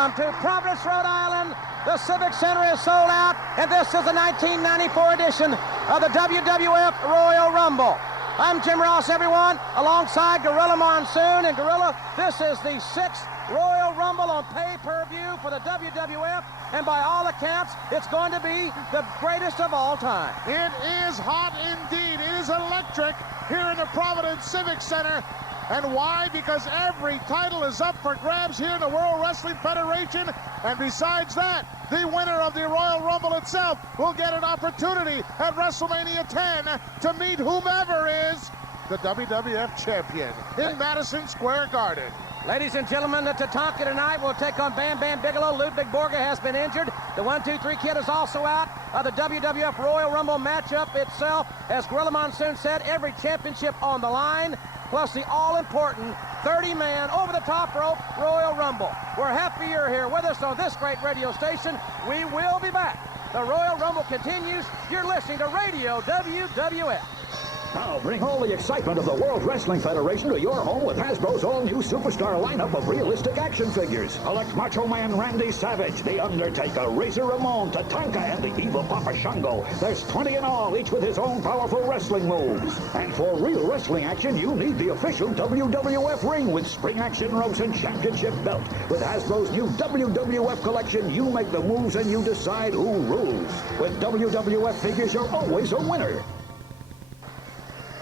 Welcome to Providence, Rhode Island. The Civic Center is sold out, and this is the 1994 edition of the WWF Royal Rumble. I'm Jim Ross, everyone, alongside Gorilla Monsoon. And Gorilla, this is the 6th Royal Rumble on pay-per-view for the WWF, and by all accounts, it's going to be the greatest of all time. It is hot indeed. It is electric here in the Providence Civic Center. And why? Because every title is up for grabs here in the World Wrestling Federation. And besides that, the winner of the Royal Rumble itself will get an opportunity at WrestleMania 10 to meet whomever is the WWF champion in Madison Square Garden. Ladies and gentlemen, the Tatanka tonight will take on Bam Bam Bigelow. Ludwig Borga has been injured. The 1-2-3 Kid is also out. The WWF Royal Rumble matchup itself, as Gorilla Monsoon said, every championship on the line, plus the all-important 30-man over-the-top rope Royal Rumble. We're happy you're here with us on this great radio station. We will be back. The Royal Rumble continues. You're listening to Radio WWF. Now bring all the excitement of the World Wrestling Federation to your home with Hasbro's all-new superstar lineup of realistic action figures. Select Macho Man Randy Savage, The Undertaker, Razor Ramon, Tatanka, and the evil Papa Shango. There's 20 in all, each with his own powerful wrestling moves. And for real wrestling action, you need the official WWF ring with spring action ropes and championship belt. With Hasbro's new WWF collection, you make the moves and you decide who rules. With WWF figures, you're always a winner.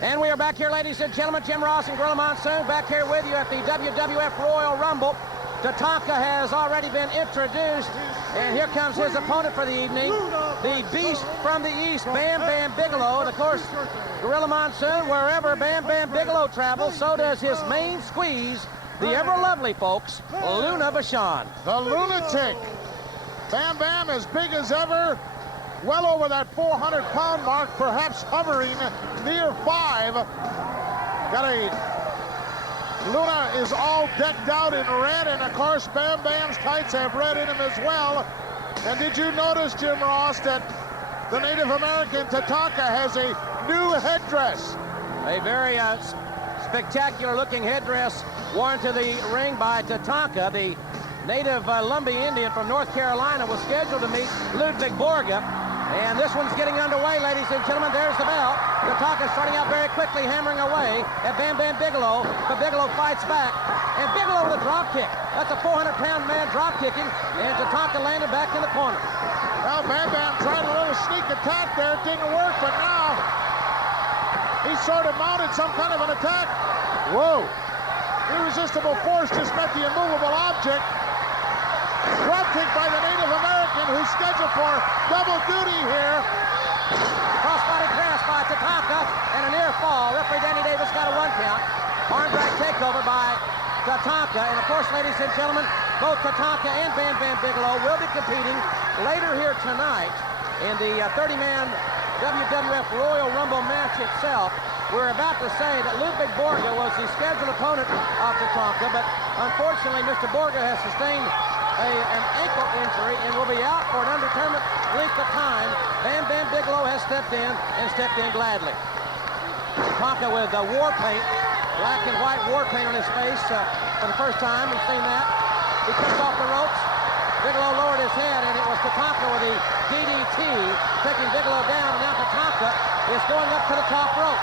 And we are back here, ladies and gentlemen. Jim Ross and Gorilla Monsoon back here with you at the WWF Royal Rumble. Tatanka has already been introduced, and here comes his opponent for the evening, the Beast from the East, Bam Bam Bigelow. And of course, Gorilla Monsoon, wherever Bam Bam Bigelow travels, so does his main squeeze, the ever-lovely, folks, Luna Vachon. The lunatic. Bam Bam as big as ever. Well over that 400-pound mark, perhaps hovering near 5. Luna is all decked out in red, and of course Bam Bam's tights have red in them as well. And did you notice, Jim Ross, that the Native American Tatanka has a new headdress? A very spectacular-looking headdress worn to the ring by Tatanka. The native Lumbee Indian from North Carolina was scheduled to meet Ludwig Borga. And this one's getting underway, ladies and gentlemen. There's the bell. Tatanka starting out very quickly, hammering away at Bam Bam Bigelow. But Bigelow fights back. And Bigelow with a drop kick. That's a 400-pound man drop kicking. And Tatanka landed back in the corner. Well, Bam Bam tried a little sneak attack there. It didn't work, but now he sort of mounted some kind of an attack. Whoa. Irresistible force just met the immovable object. Drop kick by the Native American, who's scheduled for double duty here. Crossbody press by Tatanka and a near fall. Referee Danny Davis got a 1 count. Arm drag takeover by Tatanka. And of course, ladies and gentlemen, both Tatanka and Bam Bam Bigelow will be competing later here tonight in the 30-man WWF Royal Rumble match itself. We're about to say that Ludwig Borga was the scheduled opponent of Tatanka, but unfortunately, Mr. Borga has sustained an ankle injury and will be out for an undetermined length of time. Bam Bam Bigelow has stepped in and stepped in gladly. Tatanka with war paint, black and white war paint on his face for the first time. We've seen that. He cuts off the ropes. Bigelow lowered his head, and it was Tatanka with the DDT taking Bigelow down. And now Tatanka is going up to the top rope.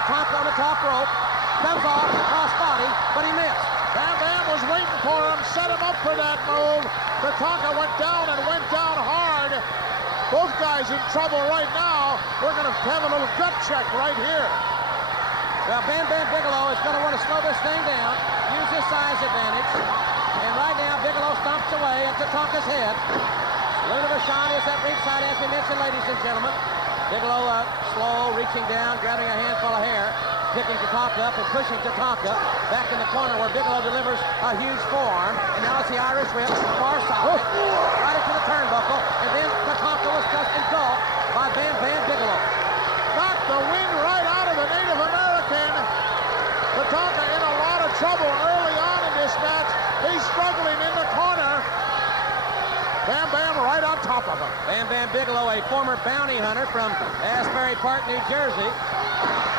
Tatanka on the top rope, comes off the crossbody, but he missed. Bam Bam was waiting for him, set him up for that move. Tatanka went down and went down hard. Both guys in trouble right now. We're going to have a little gut check right here. Well, Bam Bam Bigelow is going to want to slow this thing down, use his size advantage. And right now, Bigelow stomps away at Tatanka's head. Luna Vachon is at ringside, as we mentioned, ladies and gentlemen. Bigelow slow, reaching down, grabbing a handful of hair, picking Tatanka up and pushing Tatanka back in the corner where Bigelow delivers a huge forearm. And now it's the Irish whip, far side, right into the turnbuckle. And then Tatanka was just engulfed by Bam Bam Bigelow. Knocked the wind right out of the Native American. Tatanka in a lot of trouble early on in this match. He's struggling in the corner. Bam Bam right on top of him. Bam Bam Bigelow, a former bounty hunter from Asbury Park, New Jersey,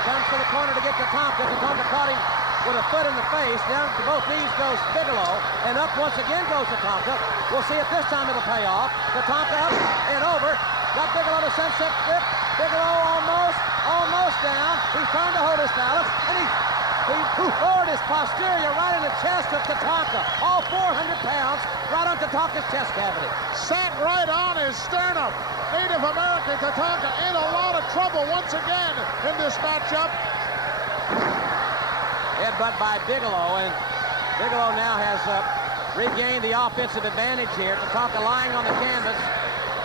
comes to the corner to get Tatanka. Tatanka caught him with a foot in the face. Down to both knees goes Bigelow, and up once again goes Tatanka. We'll see if this time it'll pay off. Tatanka up and over. Got Bigelow to sunset flip. Bigelow almost down. He's trying to hold his balance, and he lowered his posterior right in the chest of Tatanka. All 400 pounds right on Tatanka's chest cavity. Sat right on his sternum. Native American Tatanka in a lot of trouble once again in this matchup. Headbutt by Bigelow, and Bigelow now has regained the offensive advantage here. Tatanka lying on the canvas.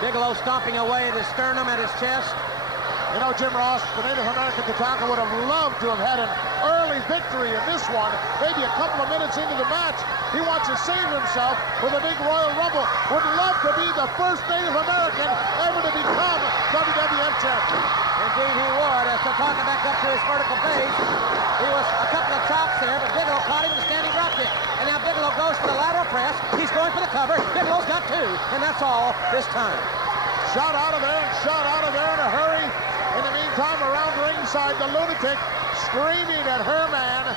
Bigelow stomping away at his sternum, at his chest. You know, Jim Ross, the Native American Tatanka would have loved to have had an early victory in this one, maybe a couple of minutes into the match. He wants to save himself with a big Royal Rumble. Would love to be the first Native American ever to become WWF champion. Indeed he would, as Tatanka back up to his vertical base. He was a couple of chops there, but Bigelow caught him with a standing drop kick. And now Bigelow goes for the lateral press. He's going for the cover. Bigelow's got two, and that's all this time. Shot out of there and shot out of there in a hurry. In the meantime, around ringside, the lunatic screaming at her man.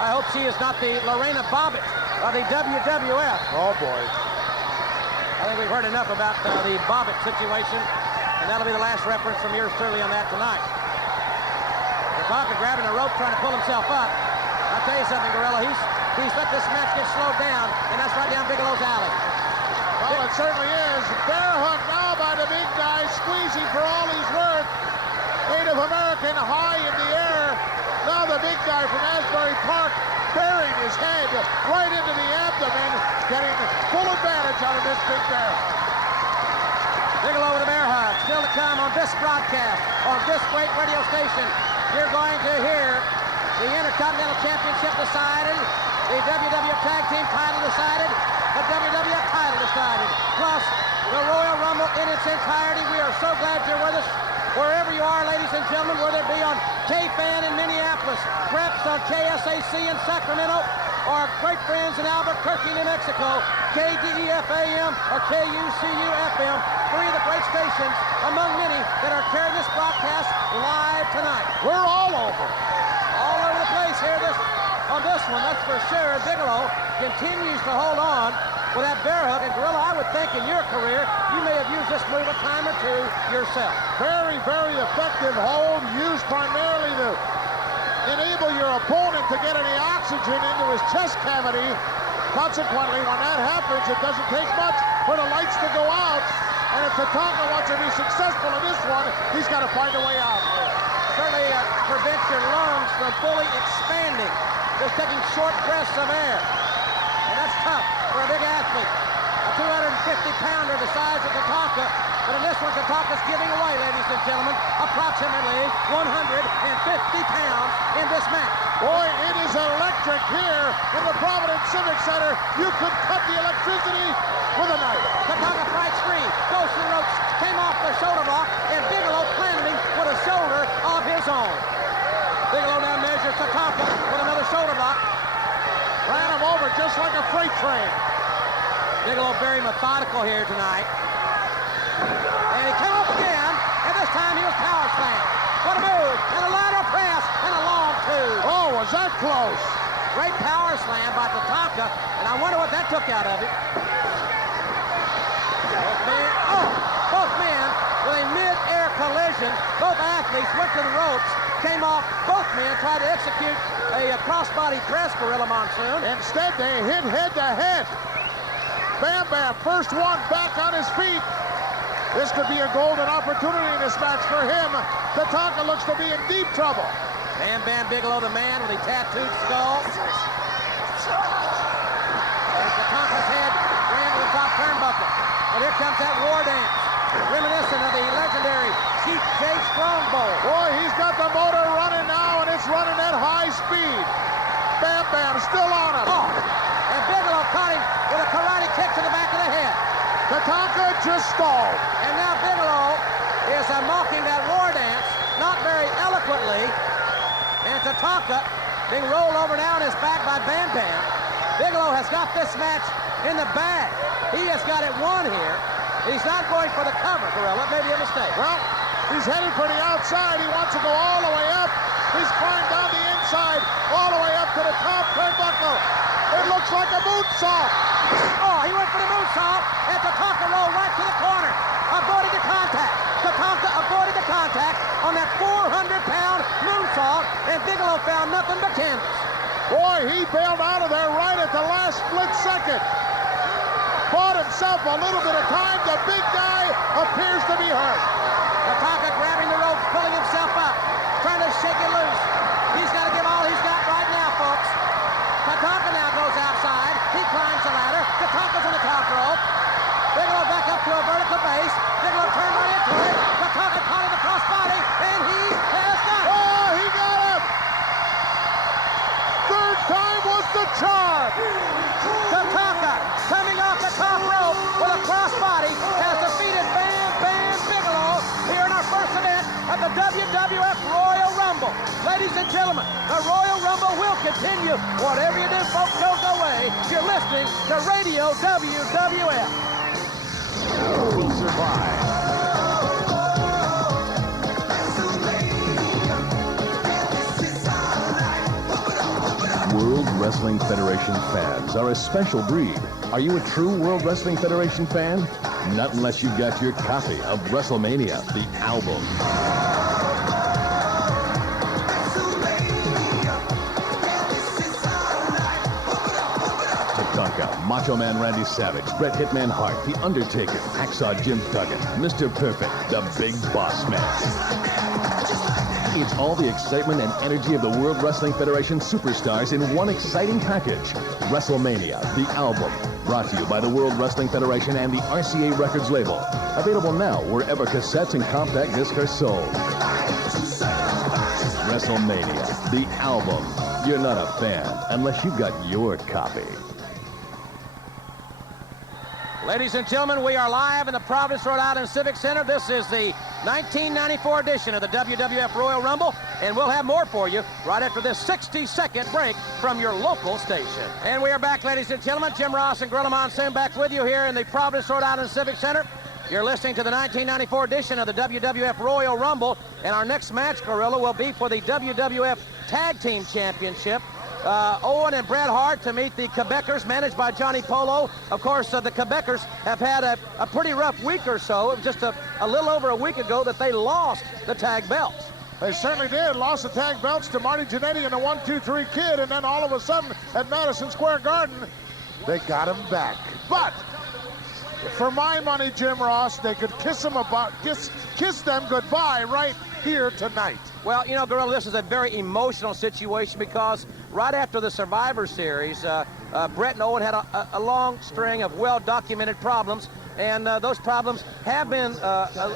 I hope she is not the Lorena Bobbitt of the WWF. Oh, boy. I think we've heard enough about the Bobbitt situation, and that'll be the last reference from yours truly on that tonight. Tatanka grabbing a rope, trying to pull himself up. I'll tell you something, Gorilla. He's let this match get slowed down, and that's right down Bigelow's alley. Well, it certainly is. Bear hug now by the big guy, squeezing for all he's worth. Native American high in the air. Now the big guy from Asbury Park burying his head right into the abdomen, getting full advantage out of this big bear. Bigelow with a bear hug. Still to come on this broadcast, on this great radio station. You're going to hear the Intercontinental Championship decided, the WWF Tag Team title decided, the WWF title decided, plus the Royal Rumble in its entirety. We are so glad you're with us. Wherever you are, ladies and gentlemen, whether it be on K-Fan in Minneapolis, Preps on KSAC in Sacramento, or great friends in Albuquerque, New Mexico, KDEF-AM or KUCU-FM, three of the great stations among many that are carrying this broadcast live tonight. We're all over the place here on this one, that's for sure. Bigelow continues to hold on with that bear hug. And Gorilla, I would think in your career, you may have used this move a time or two yourself. Very, very effective hold, used primarily to enable your opponent to get any oxygen into his chest cavity. Consequently, when that happens, it doesn't take much for the lights to go out. And if Tatanka wants to be successful in this one, he's got to find a way out. Certainly prevents your lungs from fully expanding, just taking short breaths of air. And that's tough for a big athlete. A 250-pounder the size of Tatanka, but in this one, Tatanka's giving away, ladies and gentlemen, approximately 150 pounds in this match. Boy, it is electric here in the Providence Civic Center. You could cut the electricity with a knife. Tatanka fights free, goes to the ropes, came off the shoulder block, and Bigelow planted him with a shoulder of his own. Bigelow now measures Tatanka with another shoulder block. Ran him over just like a freight train. Bigelow very methodical here tonight. And he came up again, and this time he was power slammed. What a move, and a lateral press, and a long two. Oh, was that close? Great power slam by Tatanka, and I wonder what that took out of it. Both men with a mid-air collision. Both athletes went to the ropes, came off. Both men tried to execute a crossbody press, Gorilla Monsoon. Instead, they hit head-to-head. Bam Bam, first one back on his feet. This could be a golden opportunity in this match for him. Tatanka looks to be in deep trouble. Bam Bam Bigelow, the man with a tattooed skull. And Tatanka's head ran to the top turnbuckle. And here comes that war dance, reminiscent of the legendary Chief J. Strongbow. Boy, he's got the motor running now, and it's running at high speed. Bam Bam still on him. Oh, and Bigelow caught him with a karate kick to the back of the head. Tatanka just stalled. And now Bigelow is mocking that war dance, not very eloquently. And Tatanka being rolled over now on his back by Bam Bam. Bigelow has got this match in the bag. He has got it won here. He's not going for the cover, Gorilla. It may be a mistake. Well, he's headed for the outside. He wants to go all the way up. He's climbed down the inside. outside, all the way up to the top turnbuckle. It looks like a moonsault. Oh, he went for the moonsault, and Tatanka rolled right to the corner. Avoided the contact. Tatanka avoided the contact on that 400-pound moonsault, and Bigelow found nothing but canvas. Boy, he bailed out of there right at the last split second. Bought himself a little bit of time. The big guy appears to be hurt. Tatanka grabbing the ropes, pulling himself up, trying to shake it loose. He's got to give all he's got right now, folks. Tatanka now goes outside. He climbs the ladder. Tatanka's on the top rope. Bigelow back up to a vertical base. Bigelow turned right into it. Tatanka caught in the crossbody, and he has got it. Oh, he got him. Third time was the charm. Tatanka, coming off the top rope with a crossbody, has defeated Bam Bam Bigelow here in our first event of the WWF Royal Rumble. Ladies and gentlemen, the Royal Rumble will continue. Whatever you do, folks, don't go away. You're listening to Radio WWF. Will survive. World Wrestling Federation fans are a special breed. Are you a true World Wrestling Federation fan? Not unless you've got your copy of WrestleMania, the album. Tatanka, Macho Man Randy Savage, Bret Hitman Hart, The Undertaker, Hacksaw Jim Duggan, Mr. Perfect, the Big Boss Man. It's all the excitement and energy of the World Wrestling Federation superstars in one exciting package. WrestleMania, the album. Brought to you by the World Wrestling Federation and the RCA Records label. Available now wherever cassettes and compact discs are sold. WrestleMania, the album. You're not a fan unless you've got your copy. Ladies and gentlemen, we are live in the Providence, Rhode Island Civic Center. This is the 1994 edition of the WWF Royal Rumble, and we'll have more for you right after this 60-second break from your local station. And we are back, ladies and gentlemen. Jim Ross and Gorilla Monsoon back with you here in the Providence, Rhode Island Civic Center. You're listening to the 1994 edition of the WWF Royal Rumble, and our next match, Gorilla, will be for the WWF Tag Team Championship. Owen and Bret Hart to meet the Quebecers, managed by Johnny Polo. Of course, the Quebecers have had a pretty rough week or so. It was just a little over a week ago that they lost the tag belts. They certainly did. Lost the tag belts to Marty Jannetty and the 1-2-3 Kid, and then all of a sudden at Madison Square Garden, they got him back. But for my money, Jim Ross, they could kiss them goodbye right here tonight. Well, you know, Gorilla, this is a very emotional situation because right after the Survivor Series, Bret and Owen had a long string of well-documented problems, and those problems have been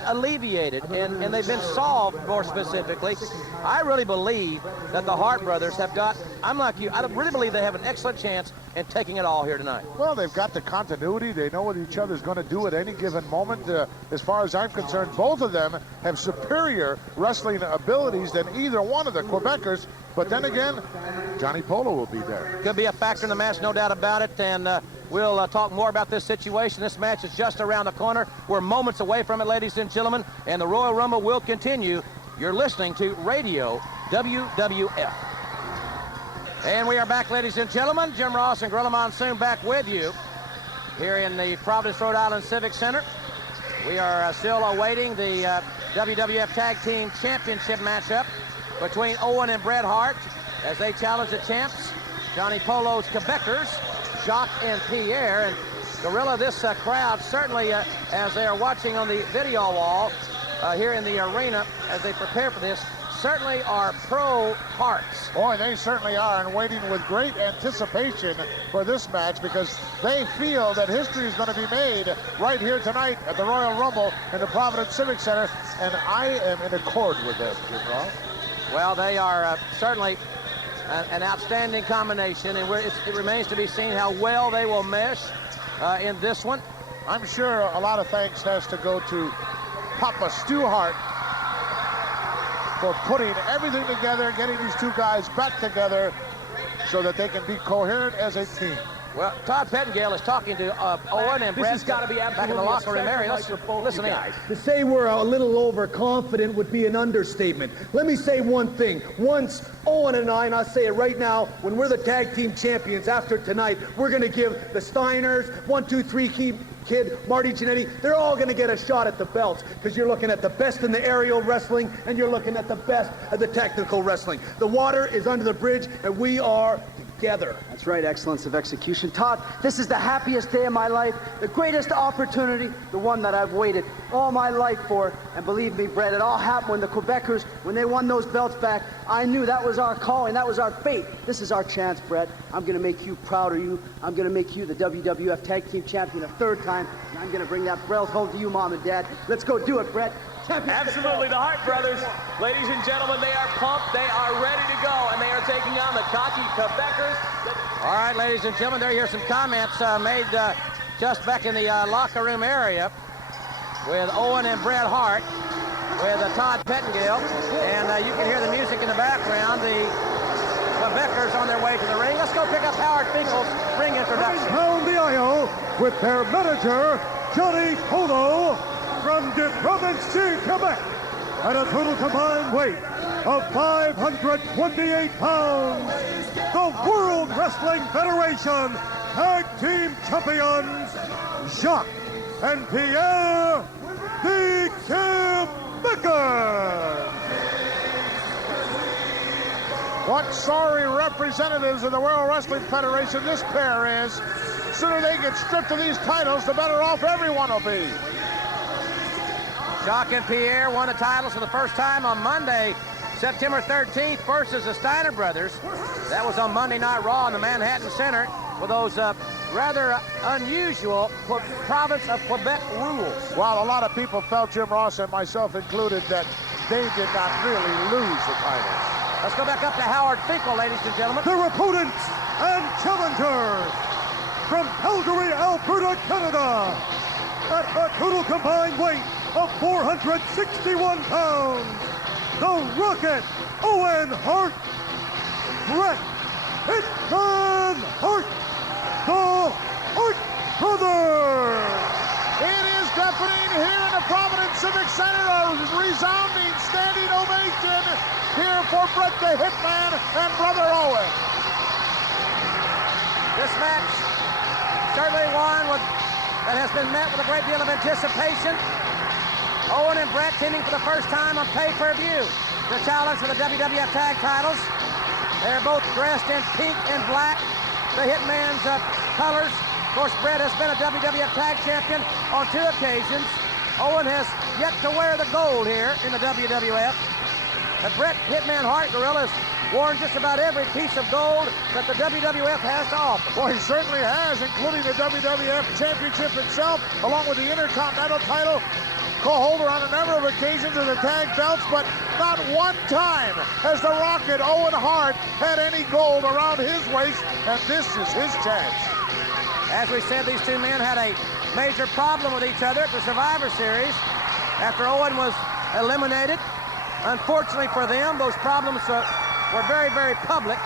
alleviated, and they've been solved more specifically. I really believe that the Hart brothers have got, I'm like you, I really believe they have an excellent chance in taking it all here tonight. Well, they've got the continuity. They know what each other's going to do at any given moment. As far as I'm concerned, both of them have superior wrestling abilities than either one of the Quebecers. But then again, Johnny Polo will be there. Could be a factor in the match, no doubt about it. And we'll talk more about this situation. This match is just around the corner. We're moments away from it, ladies and gentlemen. And the Royal Rumble will continue. You're listening to Radio WWF. And we are back, ladies and gentlemen. Jim Ross and Gorilla Monsoon back with you here in the Providence, Rhode Island Civic Center. We are still awaiting the WWF Tag Team Championship matchup between Owen and Bret Hart as they challenge the champs, Johnny Polo's Quebecers, Jacques and Pierre. And Gorilla, this crowd certainly, as they are watching on the video wall here in the arena as they prepare for this, certainly are pro-Harts. Boy, they certainly are, and waiting with great anticipation for this match because they feel that history is going to be made right here tonight at the Royal Rumble in the Providence Civic Center, and I am in accord with them, Jim Ross. Well, they are certainly an outstanding combination, and it remains to be seen how well they will mesh in this one. I'm sure a lot of thanks has to go to Papa Stu Hart for putting everything together, getting these two guys back together so that they can be coherent as a team. Well, Todd Pettengill is talking to Owen and This Brett has got to be back in the absolutely locker room area. Let's special night for both listen you in. guys. To say we're a little overconfident would be an understatement. Let me say one thing. Once Owen and I'll say it right now, when we're the tag team champions after tonight, we're going to give the Steiners, 1, 2, 3 Kid, Marty Jannetty, they're all going to get a shot at the belts because you're looking at the best in the aerial wrestling and you're looking at the best of the technical wrestling. The water is under the bridge and we are together. That's right, excellence of execution. Todd, this is the happiest day of my life, the greatest opportunity, the one that I've waited all my life for. And believe me, Brett, it all happened when the Quebecers, when they won those belts back. I knew that was our calling, that was our fate. This is our chance, Brett. I'm going to make you proud of you. I'm going to make you the WWF Tag Team Champion a third time. And I'm going to bring that belt home to you, Mom and Dad. Let's go do it, Brett. Absolutely, the Hart brothers. Ladies and gentlemen, they are pumped, they are ready to go, and they are taking on the cocky Quebecers. All right, ladies and gentlemen, there you hear some comments made just back in the locker room area with Owen and Bret Hart, with Todd Pettengill, and you can hear the music in the background. The Quebecers on their way to the ring. Let's go pick up Howard Finkel's ring introduction. Down the aisle with their manager, Johnny Polo, from the province of Quebec, at a total combined weight of 528 pounds, the World Wrestling Federation Tag Team Champions, Jacques and Pierre the Quebecers. What sorry representatives of the World Wrestling Federation this pair is. The sooner they get stripped of these titles, the better off everyone will be. Jacques and Pierre won the titles for the first time on Monday, September 13th versus the Steiner brothers. That was on Monday Night Raw in the Manhattan Center with those rather unusual province of Quebec rules. While a lot of people felt, Jim Ross and myself included, that they did not really lose the titles. Let's go back up to Howard Finkel, ladies and gentlemen. Their opponents and challengers from Calgary, Alberta, Canada, at a total combined weight of 461 pounds, the Rocket Owen Hart, Bret Hitman Hart, the Hart Brothers. It is deafening here in the Providence Civic Center. A resounding standing ovation here for Bret the Hitman and Brother Owen. This match certainly one that has been met with a great deal of anticipation. Owen and Bret teaming for the first time on pay-per-view. The challenge for the WWF Tag Titles. They're both dressed in pink and black, the Hitman's colors. Of course, Bret has been a WWF Tag Champion on 2 occasions. Owen has yet to wear the gold here in the WWF. But Bret Hitman Hart, Gorilla, has worn just about every piece of gold that the WWF has to offer. Well, he certainly has, including the WWF Championship itself, along with the Intercontinental title, co-holder on a number of occasions of the tag belts, but not one time has the Rocket Owen Hart had any gold around his waist, and this is his chance. As we said, these two men had a major problem with each other at the Survivor Series after Owen was eliminated. Unfortunately for them, those problems were very, very public,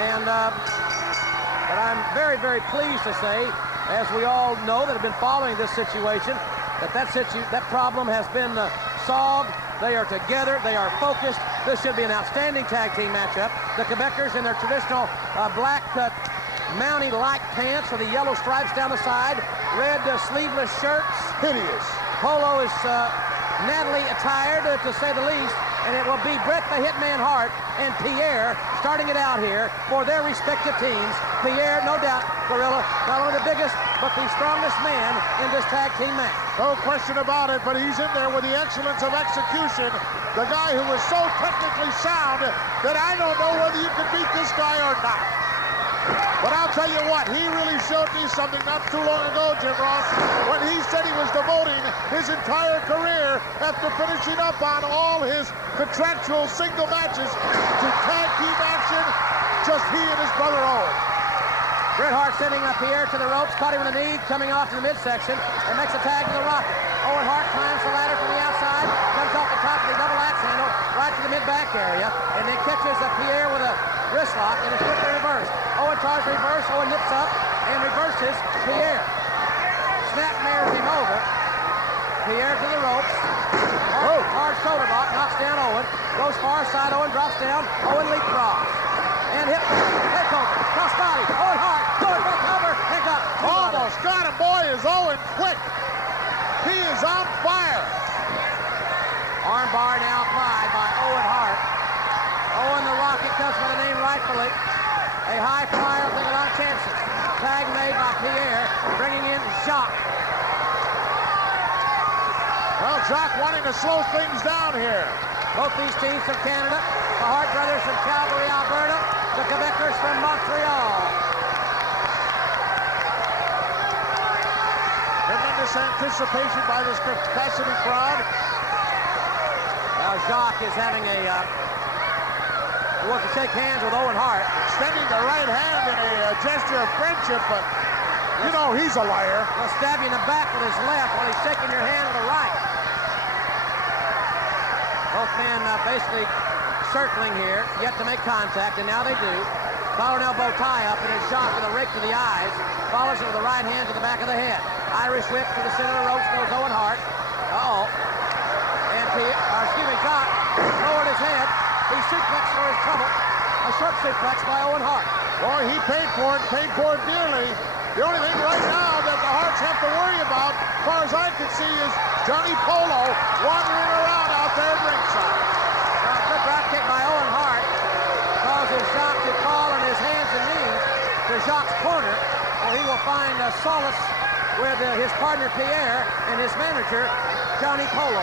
and but I'm very, very pleased to say, as we all know that have been following this situation, that problem has been solved. They are together. They are focused. This should be an outstanding tag team matchup. The Quebecers in their traditional black Mountie-like pants with the yellow stripes down the side, red sleeveless shirts. Hideous. Polo is nattily attired, to say the least, and it will be Bret the Hitman Hart and Pierre starting it out here for their respective teams. Pierre, no doubt, Gorilla, not only the biggest, but the strongest man in this tag team match. No question about it, but he's in there with the excellence of execution. The guy who is so technically sound that I don't know whether you can beat this guy or not. But I'll tell you what, he really showed me something not too long ago, Jim Ross, when he said he was devoting his entire career after finishing up on all his contractual single matches to tag team action, just he and his brother Owen. Bret Hart sending up Pierre to the ropes, caught him with a knee, coming off to the midsection, and makes a tag to the Rocket. Owen Hart climbs the ladder from the outside, comes off the top of the double axe handle, right to the mid-back area, and then catches Pierre with a wrist lock, and is quickly reversed. Owen tries to reverse, Owen nips up, and reverses Pierre. Snapmares him over. Pierre to the ropes. Hard shoulder block, knocks down Owen. Goes far side, Owen drops down. Owen leapfrogs. And hip takeover. Crossbody. Owen Hart going for the cover. And got almost got him. Boy, is Owen quick. He is on fire. Armbar now applied by Owen Hart. Owen the Rocket comes by the name rightfully. A high flyer will take a lot of chances. Tag made by Pierre, bringing in Jacques. Well, Jacques wanting to slow things down here. Both these teams from Canada, the Hart brothers from Calgary, Alberta, the Quebecers from Montreal. Tremendous anticipation by this capacity crowd. Now Jacques is having he wants to shake hands with Owen Hart. Extending the right hand in a gesture of friendship, but you know he's a liar. He'll stab you in the back with his left while he's shaking your hand with the right. Both men basically circling here, yet to make contact, and now they do. Collar and elbow tie up, and it's Jacques with a rake to the eyes. Follows it with the right hand to the back of the head. Irish whip to the center of the ropes goes Owen Hart. And Jacques lowered his head. He suplexed for his trouble. A short suplex by Owen Hart. Boy, he paid for it dearly. The only thing right now that the Harts have to worry about, as far as I can see, is Johnny Polo wandering around out there at ringside. A good drop kick by Owen Hart causes Jacques to fall on his hands and knees to Jacques' corner, where he will find solace with his partner Pierre and his manager, Johnny Polo.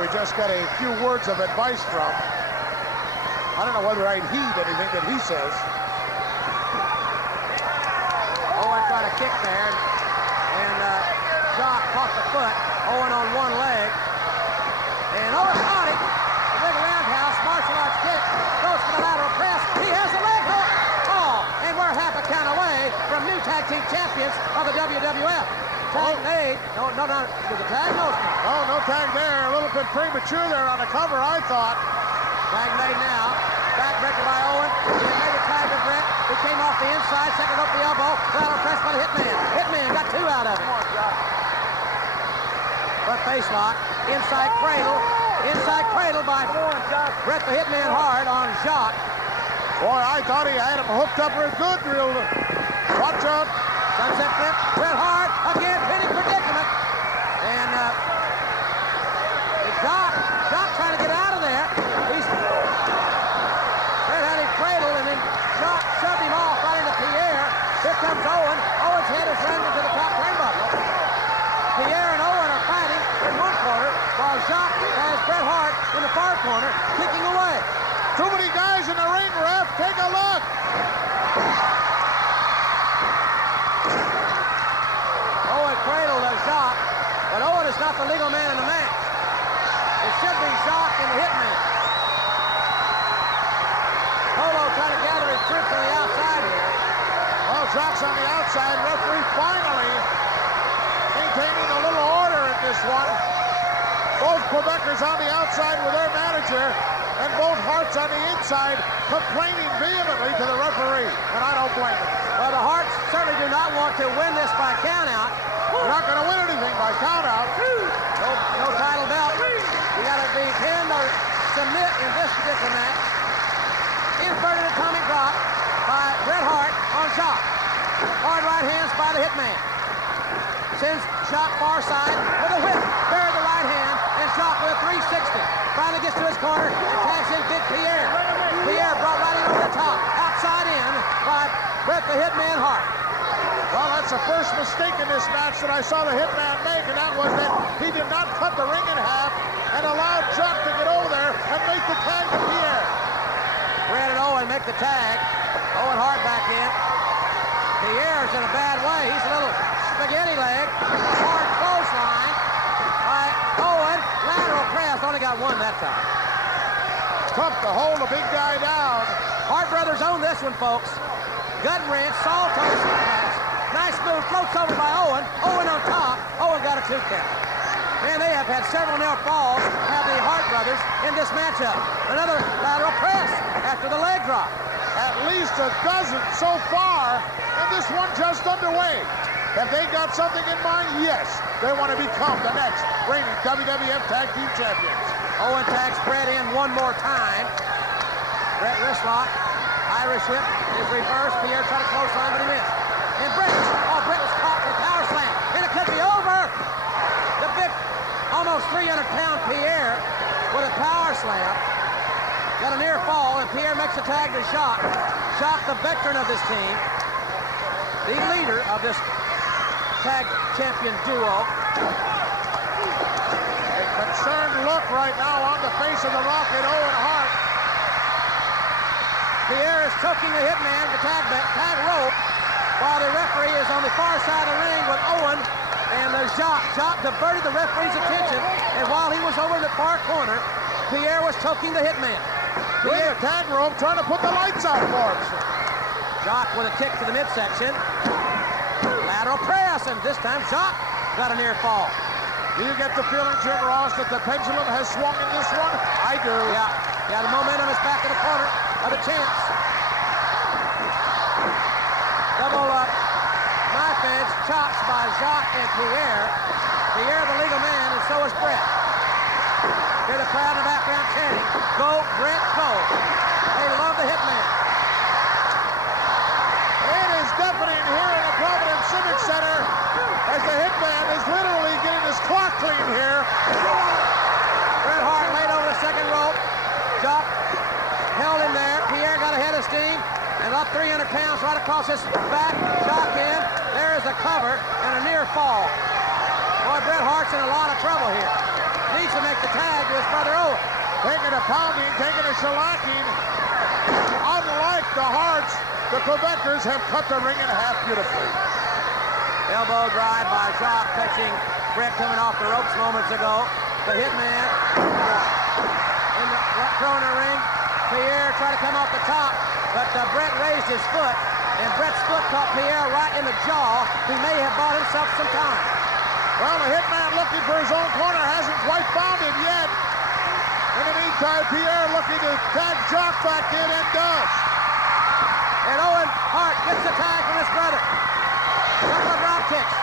We just got a few words of advice from. I don't know whether I'd heed anything that he says. Owen tried a kick there, and Jacques caught the foot. Owen on one leg. And Owen caught it. A big roundhouse, martial arts kick. Goes for the lateral press. He has a leg hook. Oh, and we're half a count away from new tag team champions of the WWF. Tag made. No, was the tag? No, no tag there. A little bit premature there on the cover, I thought. Tag made now. Backbreaker by Owen. He made a tag with Bret. He came off the inside, second up the elbow. Lateral press by the Hitman. Hitman got two out of it. Come on, Josh. But face lock. Inside cradle. Inside cradle by Bret the Hitman Hart on Jacques. Boy, I thought he had him hooked up real good. Watch out. Sunset flip. Bret Hart again, pinning predicament. And Jacques trying to get out of there. Bret had him cradled, and then Jacques shoved him off right into Pierre. Here comes Owen. Owen's head is running to the top turnbuckle. Pierre and Owen are fighting in one corner, while Jacques has Bret Hart in the far corner, kicking away. Too many guys in the ring, ref. Take a look. Owen cradled Jacques, but Owen is not the legal man in the match. It should be Jacques and the Hitman. Polo trying to gather his troops on the outside here. Well, Jacques on the outside. Referee finally maintaining a little order in this one. Both Quebecers on the outside with their manager, and both Harts on the inside complaining vehemently to the referee, and I don't blame them. Well, the Harts certainly do not want to win this by countout. They're not going to win anything by countout. No title belt. You got to be pinned or submit in this particular match. Inverted atomic drop by Bret Hart on Jacques. Hard right hands by the Hitman. Sends Jacques far side with a whip. Buried the right hand, and Jacques with a 360. Finally gets to his corner and tags in Big Pierre. Pierre brought right in over the top. Outside in by Bret the Hitman Hart. Well, that's the first mistake in this match that I saw the Hitman make, and that was that he did not cut the ring in half and allowed Jacques to get over there and make the tag to Pierre. Bret and Owen make the tag. Owen Hart back in. Pierre's in a bad way. He's a little spaghetti leg. Hard clothesline by Owen. Lateral press. Only got one that time. Tough to hold a big guy down. Hart brothers own this one, folks. gut wrench, Salto suplex. Nice move, floats over by Owen. Owen on top. Owen got a 2 count. Man, they have had several near falls, have the Hart brothers in this matchup. Another lateral press after the leg drop. At least a dozen so far, and this one just underway. Have they got something in mind? Yes. They want to become the next reigning WWF Tag Team Champions. Owen tags Brett in one more time. Brett wristlock. Irish whip is reversed. Pierre tried to close line, but he missed. And Brett was caught with a power slam. And it could be over. The big, almost 300-pound Pierre with a power slam. Got a near fall, and Pierre makes a tag to Jacques. Jacques, the veteran of this team. The leader of this tag champion duo. A concerned look right now on the face of the Rocket, Owen Hart. Pierre is choking the hitman, the tag rope, while the referee is on the far side of the ring with Owen and there's Jacques. Jacques diverted the referee's attention, and while he was over in the far corner, Pierre was choking the hitman. Pierre, tag rope, trying to put the lights out for him. Jacques with a kick to the midsection. Lateral press, and this time Jacques got a near fall. Do you get the feeling, Jim Ross, that the pendulum has swung in this one? I do. Yeah, the momentum is back in the corner of the champs. Double up knife edge chops by Jacques and Pierre. Pierre the legal man, and so is Brett. Hear the crowd in the background chanting, "Go, Brett, go." They love the hitman. It is deafening here in the Providence Civic Center as the hitman is literally getting his clock clean here. Bret Hart laid over the second rope. Jacques held him there. Pierre got a head of steam and about 300 pounds right across his back. Jacques in. There is a cover and a near fall. Boy, Bret Hart's in a lot of trouble here. Needs to make the tag to his brother Owen. Taking a pounding, taking a shellacking. Unlike the Harts, the Quebecers have cut the ring in half beautifully. Elbow drive by Jacques, catching Brett coming off the ropes moments ago. The hitman in the throwing the ring. Pierre tried to come off the top, but Brett raised his foot, and Brett's foot caught Pierre right in the jaw. He may have bought himself some time. Well, the hitman looking for his own corner hasn't quite found him yet. In the meantime, Pierre looking to tag Jacques back in and does. And Owen Hart gets the tag from his brother. Couple of drop kicks.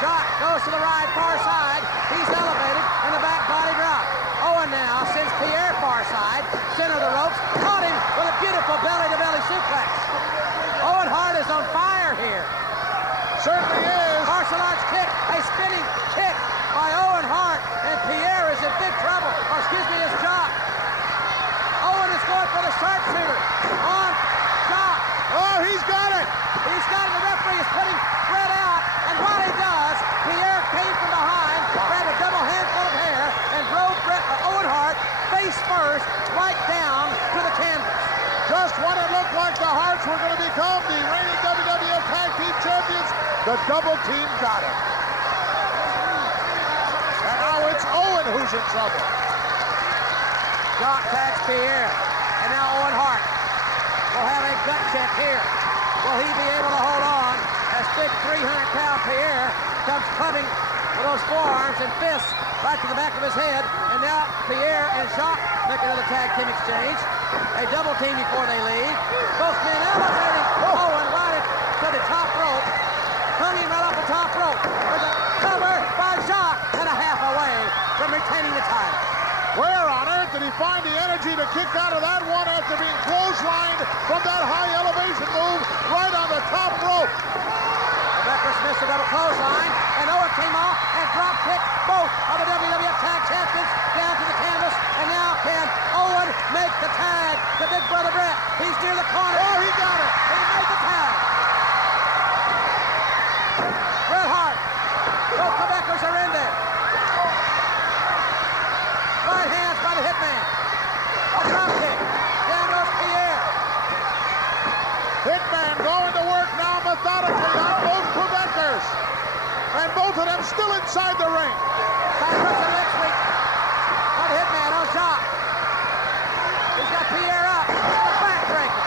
Jacques goes to the right far side. He's elevated in the back body drop. Owen now sends Pierre far side, center of the ropes, caught him with a beautiful belly-to-belly suplex. Owen Hart is on fire here. Certainly is. Martial arts kick, a spinning kick by Owen Hart, and Pierre is in big trouble. Or excuse me, it's Jacques. Owen is going for the sharpshooter on Jacques. Oh, he's got it. He's got it. The referee is putting Brett out, and while he does, Pierre came from behind, grabbed a double handful of hair, and drove Owen Hart face first right down to the canvas. Just when it looked like the Harts were going to become the reigning WWF Tag Team Champions, the double team got it. And now it's Owen who's in trouble. Jacques tags Pierre, and now Owen Hart will have a gut check here. Will he be able to hold on as big 300-pound Pierre comes clubbing with those forearms and fists right to the back of his head? And now Pierre and Jacques make another tag team exchange. A double team before they leave. Both men elevating Owen right to the top rope. Hung him right off the top rope. There's a cover by Jacques and a half away from retaining the title. Where on earth did he find the energy to kick out of that one after being clotheslined from that high elevation move right on the top rope? Quebecers missed a double clothesline, and Owen came off and drop kicked both of the WWF Tag Champions down to the canvas, and now can Owen make the tag to Big Brother Brett? He's near the corner. Oh, he got it. He made the tag. Bret Hart. Both Quebecers are in there. Right hands by the hitman. A drop kick. Down goes Pierre. Hitman going to work now methodically on both Quebecers. And both of them still inside the ring. Tyson next week. On the hitman on Jacques. He's got Pierre up. The backbreaker.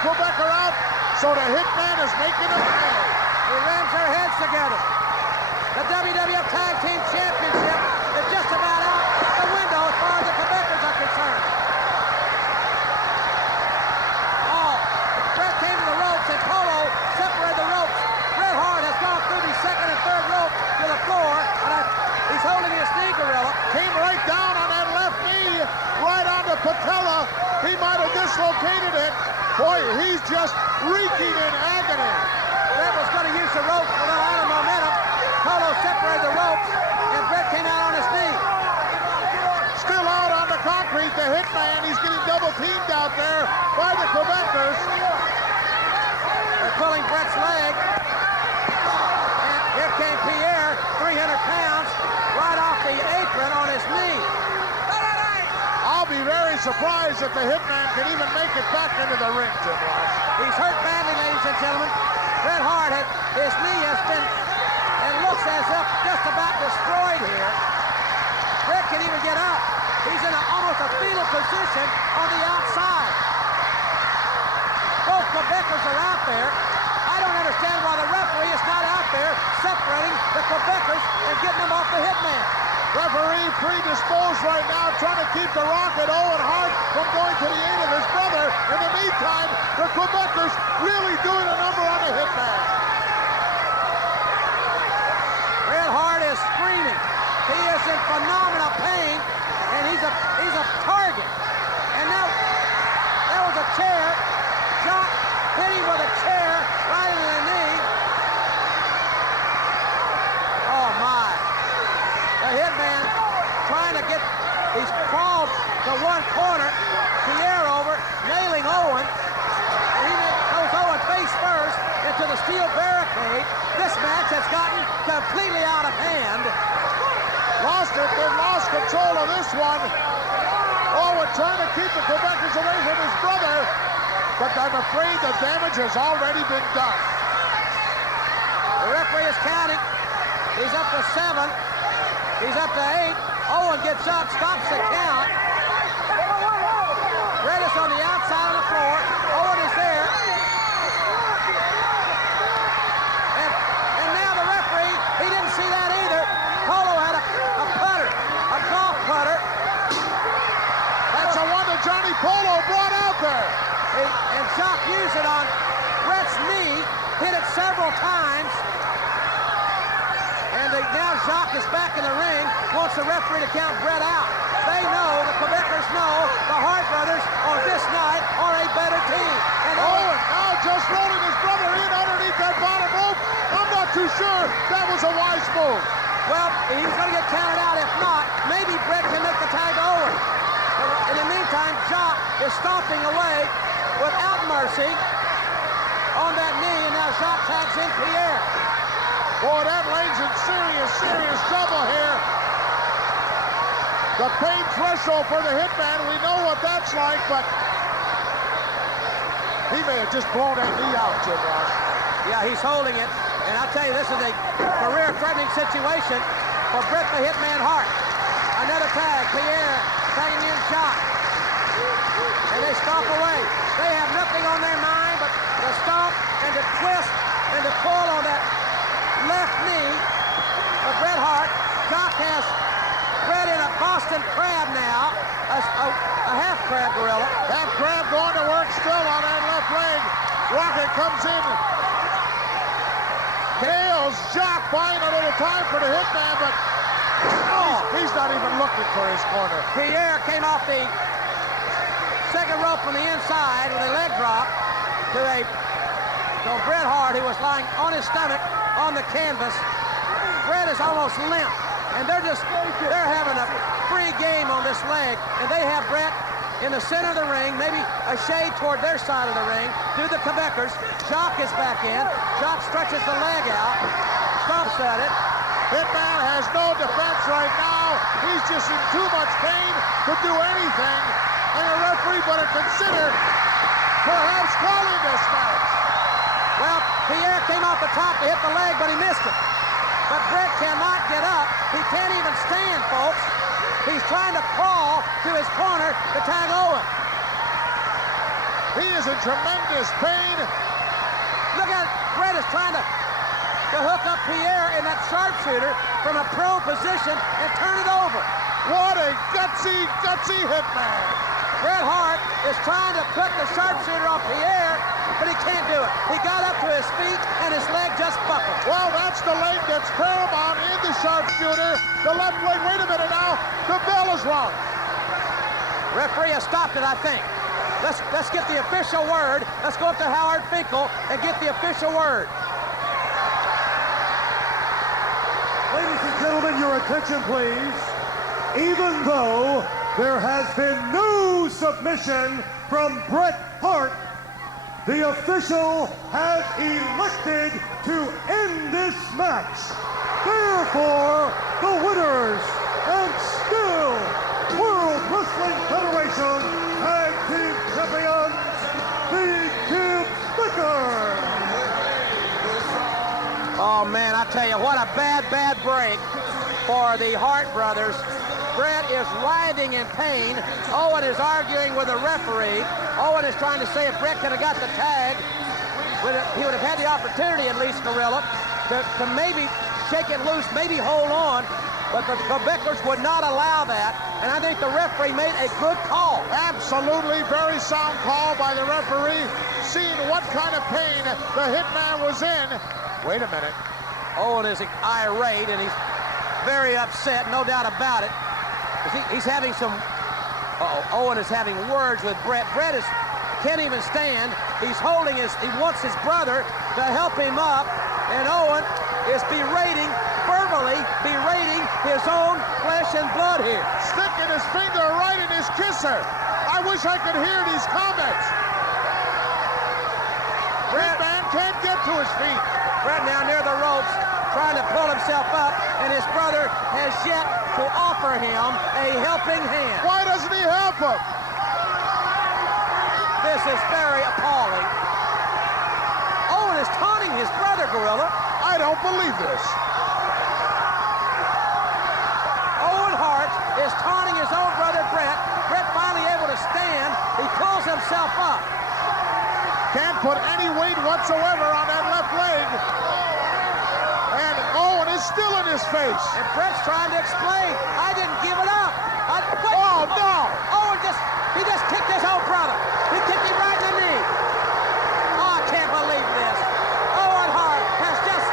Quebecer out, so the Hitman is making a play. He rams their heads together. The WWF Tag Team Championship is just about out the window as far as the Quebecers are concerned. Oh, Bret came to the ropes and Polo separated the ropes. Bret Hart has gone through the second and third rope to the floor, and he's holding his knee, Gorilla. Came right down on that left knee, right on the patella. He might have dislocated it. Boy, he's just reeking in agony. Bret was going to use the ropes for a little out of momentum. Polo separated the ropes, and Bret came out on his knee. Still out on the concrete, the Hitman. He's getting double teamed out there by the Quebecers. They're pulling Bret's leg. And here came Pierre, 300 pounds, right off the apron on his knee. I'll be very surprised if the Hitman can even make it back into the ring, Jim Ross. He's hurt badly, ladies and gentlemen. Bret Hart, his knee has been, and looks as if just about destroyed here. Bret can even get up. He's in almost a fetal position on the outside. Both Quebecers are out there. I don't understand why the referee is not out there separating the Quebecers and getting them off the Hitman. Referee predisposed right now, trying to keep the Rocket Owen Hart from going to the aid of his brother. In the meantime, the Quebecers really doing a number on the Hitman. Bret Hart is screaming. He is in phenomenal pain, and he's a target. And now there was a chair. Jock hit him with a chair right in the knee. Oh my! The Hitman trying to get. He's crawled to one corner. Pierre over, nailing Owen. And he goes Owen face first into the steel barricade. This match has gotten completely out of hand. They've lost control of this one. Owen trying to keep the Quebecers away from his brother, but I'm afraid the damage has already been done. The referee is counting. He's up to 7. He's up to 8. Owen gets up, stops the count. Bret is on the outside of the floor. Owen is there. And now the referee, he didn't see that either. Polo had a putter, a golf putter. That's the one that Johnny Polo brought out there. And Jock used it on Bret's knee, hit it several times. And now Jock is back in the ring, wants the referee to count Bret out. They know, the Quebecers know, the Hart brothers on this night are a better team. And Owen now just rolling his brother in underneath that bottom rope. I'm not too sure that was a wise move. Well, he's going to get counted out. If not, maybe Bret can make the tag to Owen. In the meantime, Jock is stomping away without mercy on that knee, and now Jock tags in Pierre. Boy, that lady's in serious trouble here. The pain threshold for the Hitman, we know what that's like, but he may have just blown that knee out, Jim Ross. Yeah, he's holding it, and I'll tell you, this is a career-threatening situation for Bret the Hitman Hart. Another tag, Pierre tagging in Jock. And they stomp away. They have nothing on their mind but to stomp and to twist and to pull on that left knee of Bret Hart. Jock has Bret in a Boston Crab now, a half crab, Gorilla. Half crab going to work still on that left leg. Rocket comes in. Nails Jock, buying a little time for the Hitman, but he's not even looking for his corner. Pierre came off the second rope from the inside with a leg drop to Bret Hart, who was lying on his stomach on the canvas. Bret is almost limp, and they're having a free game on this leg, and they have Bret in the center of the ring, maybe a shade toward their side of the ring, do the Quebecers. Jock is back in. Jock stretches the leg out, stomps at it. Hitman has no defense right now. He's just in too much pain to do anything, and a referee better consider perhaps calling this match. Well, Pierre came off the top to hit the leg, but he missed it. But Bret cannot get up. He can't even stand, folks. He's trying to crawl to his corner to tag Owen. He is in tremendous pain. Look at Brett is trying to hook up Pierre in that sharpshooter from a prone position and turn it over. What a gutsy hitman. Bret Hart is trying to put the sharpshooter on Pierre, but he can't do it. He got up to his feet and his leg just buckled. Well, that's the leg that's paramount in the sharpshooter. The left leg, wait a minute now, the bell is wrong. Referee has stopped it, I think. Let's get the official word. Let's go up to Howard Finkel and get the official word. Ladies and gentlemen, your attention, please. Even though there has been no submission from Bret Hart, the official has elected to end this match. Therefore, the winners and still World Wrestling Federation Tag Team Champions, the Quebecers. Oh, man, I tell you, what a bad break for the Hart brothers. Bret is writhing in pain. Owen is arguing with the referee. Owen is trying to say if Bret could have got the tag, he would have had the opportunity, at least, Gorilla, to maybe shake it loose, maybe hold on. But the Quebecers would not allow that, and I think the referee made a good call. Absolutely, very sound call by the referee, seeing what kind of pain the hitman was in. Wait a minute. Owen is irate, and he's very upset, no doubt about it. He's having some... Owen is having words with Bret. Bret can't even stand. He wants his brother to help him up, and Owen is verbally berating his own flesh and blood here. Sticking his finger right in his kisser. I wish I could hear these comments. Hitman can't get to his feet. Bret now near the ropes, trying to pull himself up, and his brother has yet to offer him a helping hand. Why doesn't he help him? This is very appalling. Owen is taunting his brother, Gorilla. I don't believe this. Owen Hart is taunting his own brother, Bret. Bret finally able to stand. He pulls himself up. Can't put any weight whatsoever on that left leg. And Owen is still in his face. And Bret's trying to explain. I didn't give it up. Oh, no. Owen he just kicked his own brother. He kicked him right in the knee. Oh, I can't believe this. Owen Hart has just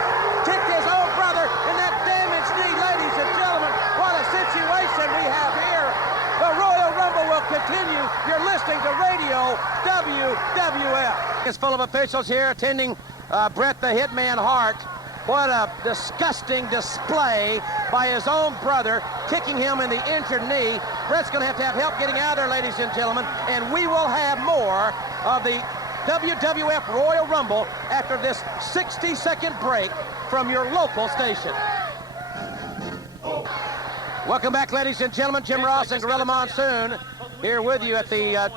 kicked his own brother in that damaged knee. Ladies and gentlemen, what a situation we have here. The Royal Rumble will continue. You're listening to Radio WWF. It's full of officials here attending Bret the Hitman Hart. What a disgusting display by his own brother, kicking him in the injured knee. Bret's going to have help getting out of there, ladies and gentlemen, and we will have more of the WWF Royal Rumble after this 60-second break from your local station. Welcome back, ladies and gentlemen. Jim Ross and Gorilla Monsoon here with you at the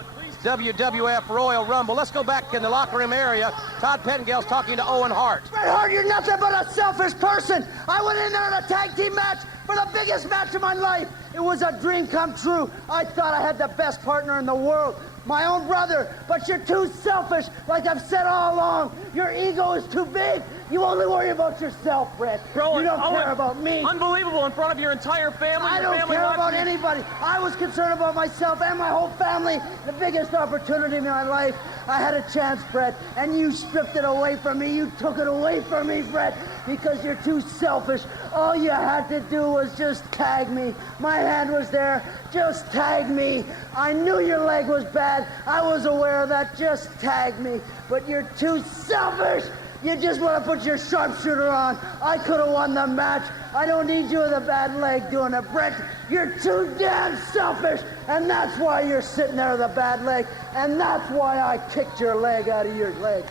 WWF Royal Rumble. Let's go back in the locker room area. Todd Pettingill's talking to Owen Hart. Bret Hart, you're nothing but a selfish person. I went in there in a tag team match for the biggest match of my life. It was a dream come true. I thought I had the best partner in the world, my own brother, but you're too selfish, like I've said all along. Your ego is too big. You only worry about yourself, Bret. Bro, you don't care about me. Unbelievable in front of your entire family. I don't care about anybody. I was concerned about myself and my whole family. The biggest opportunity in my life. I had a chance, Bret, and you stripped it away from me. You took it away from me, Bret, because you're too selfish. All you had to do was just tag me. My hand was there. Just tag me. I knew your leg was bad. I was aware of that. Just tag me. But you're too selfish. You just want to put your sharpshooter on. I could have won the match. I don't need you with a bad leg doing it, Bret. You're too damn selfish, and that's why you're sitting there with a bad leg, and that's why I kicked your leg out of your leg.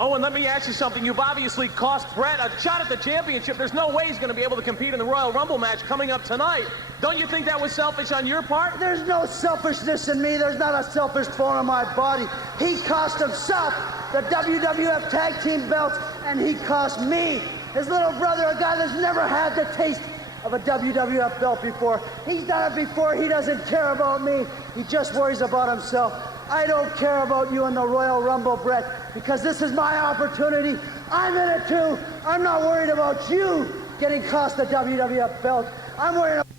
Owen, let me ask you something. You've obviously cost Bret a shot at the championship. There's no way he's going to be able to compete in the Royal Rumble match coming up tonight. Don't you think that was selfish on your part? There's no selfishness in me. There's not a selfish bone in my body. He cost himself the WWF Tag Team belts, and he cost me, his little brother, a guy that's never had the taste of a WWF belt before. He's done it before. He doesn't care about me. He just worries about himself. I don't care about you in the Royal Rumble, Brett, because this is my opportunity. I'm in it too. I'm not worried about you getting cost the WWF belt. I'm worried about